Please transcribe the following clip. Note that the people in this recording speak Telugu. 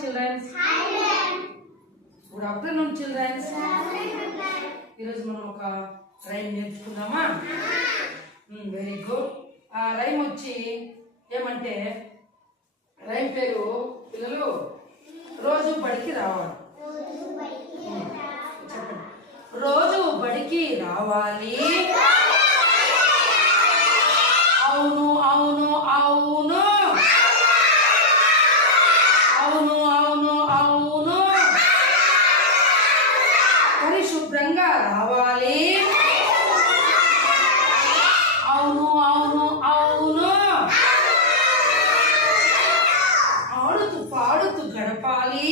children. Good afternoon children. ఈరోజు మనం ఒక రైమ్ నేర్చుకుందామా? Very good. ఆ రైమ్ వచ్చి ఏమంటే రైమ్ పేరు పిల్లలు రోజు బడికి రావాలి. చెప్పండి. రోజు బడికి రావాలి. అవును అవును అవును అవును అవును అవును. పరిశుభ్రంగా రావాలి. అవును అవును అవును. ఆడుతూ పాడుతూ గడపాలి.